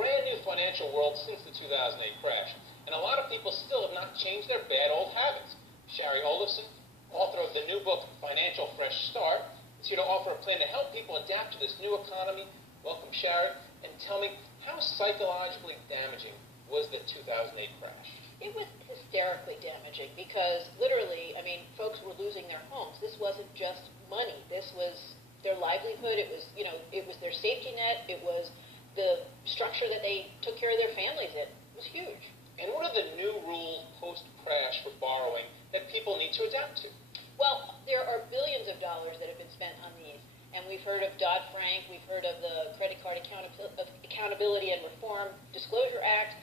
brand new financial world since the 2008 crash, and a lot of people still have not changed their bad old habits. Shari Olefson, author of the new book, Financial Fresh Start, is here to offer a plan to help people adapt to this new economy. Welcome, Shari, and tell me, how psychologically damaging was the 2008 crash? It was hysterically damaging because literally, I mean, folks were losing their homes. This wasn't just money. This was their livelihood. It was, it was their safety net. It was the structure that they took care of their families in. It was huge. And what are the new rules post-crash for borrowing that people need to adapt to? Well, there are billions of dollars that have been spent on these. And we've heard of Dodd-Frank. We've heard of the Credit Card Accountability and Reform Disclosure Act.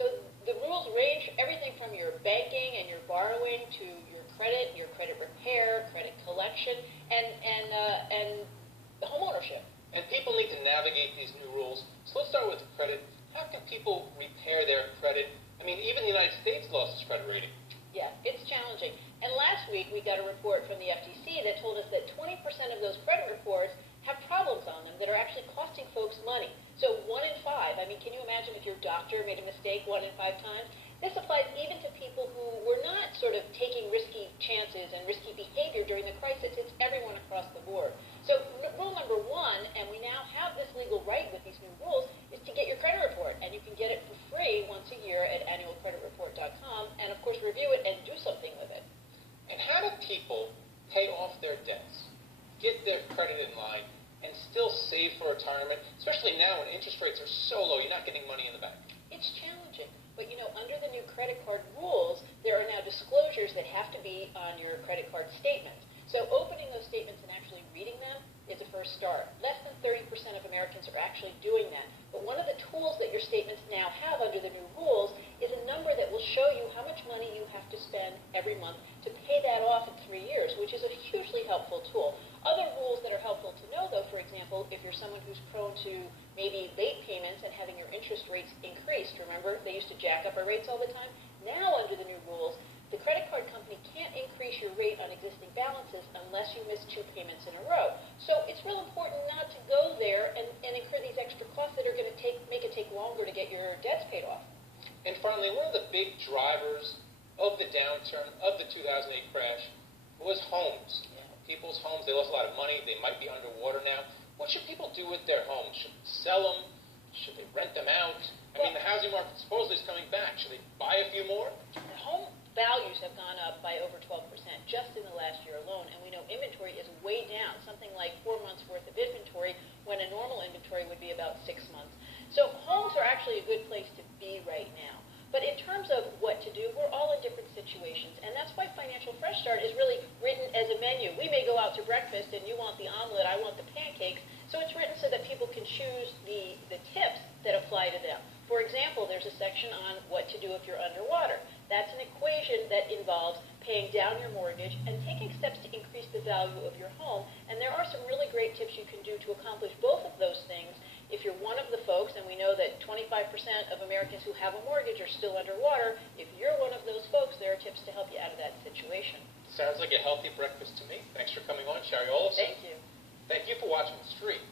So the rules range everything from your banking and your borrowing to your credit repair, credit collection, and home ownership. And people need to navigate these new rules. So let's start with credit. How can people repair their credit? I mean, even the United States lost its credit rating. Yeah, it's challenging. And last week we got a report from the FTC that told us that 20% of those credit reports have problems on them that are actually costing folks money. So 1 in 5. I mean, can you imagine if your doctor made a mistake 1 in 5 times? This applies even to people who were not sort of taking risky chances and risky behavior during the crisis. It's everyone across the board. So rule number 1, and we now have this legal right with these new rules, is to get your credit report. And you can get it for free once a year at annualcreditreport.com, and of course review it and do something with it. And how do people pay off their debts, get their credit in line, and still save for retirement, especially now when interest rates are so low, you're not getting money in the bank? It's challenging. But, under the new credit card rules, there are now disclosures that have to be on your credit card statements. So opening those statements and actually reading them is a first start. Less than 30% of Americans are actually doing that. But one of the tools that your statements now have under the new rules is a number that will show you how much money you have to spend every month to pay that off in 3 years, which is a hugely helpful tool. Other rules that are helpful to know, though, for example, if you're someone who's prone to maybe late payments and having your interest rates increased. Remember, they used to jack up our rates all the time? Now, under the new rules, the credit card company can't increase your rate on existing balances unless you miss 2 payments in a row. So it's real important not to go there and incur these extra costs that are going to make it take longer to get your debts paid off. And finally, one of the big drivers of the downturn of the 2008 crash was homes. People's homes, they lost a lot of money. They might be underwater now. What should people do with their homes? Should they sell them? Should they rent them out? I mean, the housing market supposedly is coming back. Should they buy a few more? Home values have gone up by over 12% just in the last year alone, and we know inventory is way down, something like 4 months worth of inventory, when a normal inventory would be about 6 months. So homes are actually a good place to be right now. But in terms of what to do, we're all in different situations, and that's why Financial Fresh Start is really written as a menu. We may go out to breakfast, and you want the omelet, I want the pancakes, so it's written so that people can choose the tips that apply to them. For example, there's a section on what to do if you're underwater. That's an equation that involves paying down your mortgage and taking steps to increase the value of your home, and there are some really great tips you can do to accomplish both of those things. If you're one of the folks, and we know that 25% of Americans who have a mortgage are still underwater, if you're one of those folks, there are tips to help you out of that situation. Sounds like a healthy breakfast to me. Thanks for coming on, Shari Olefson. Thank you. Thank you for watching The Street.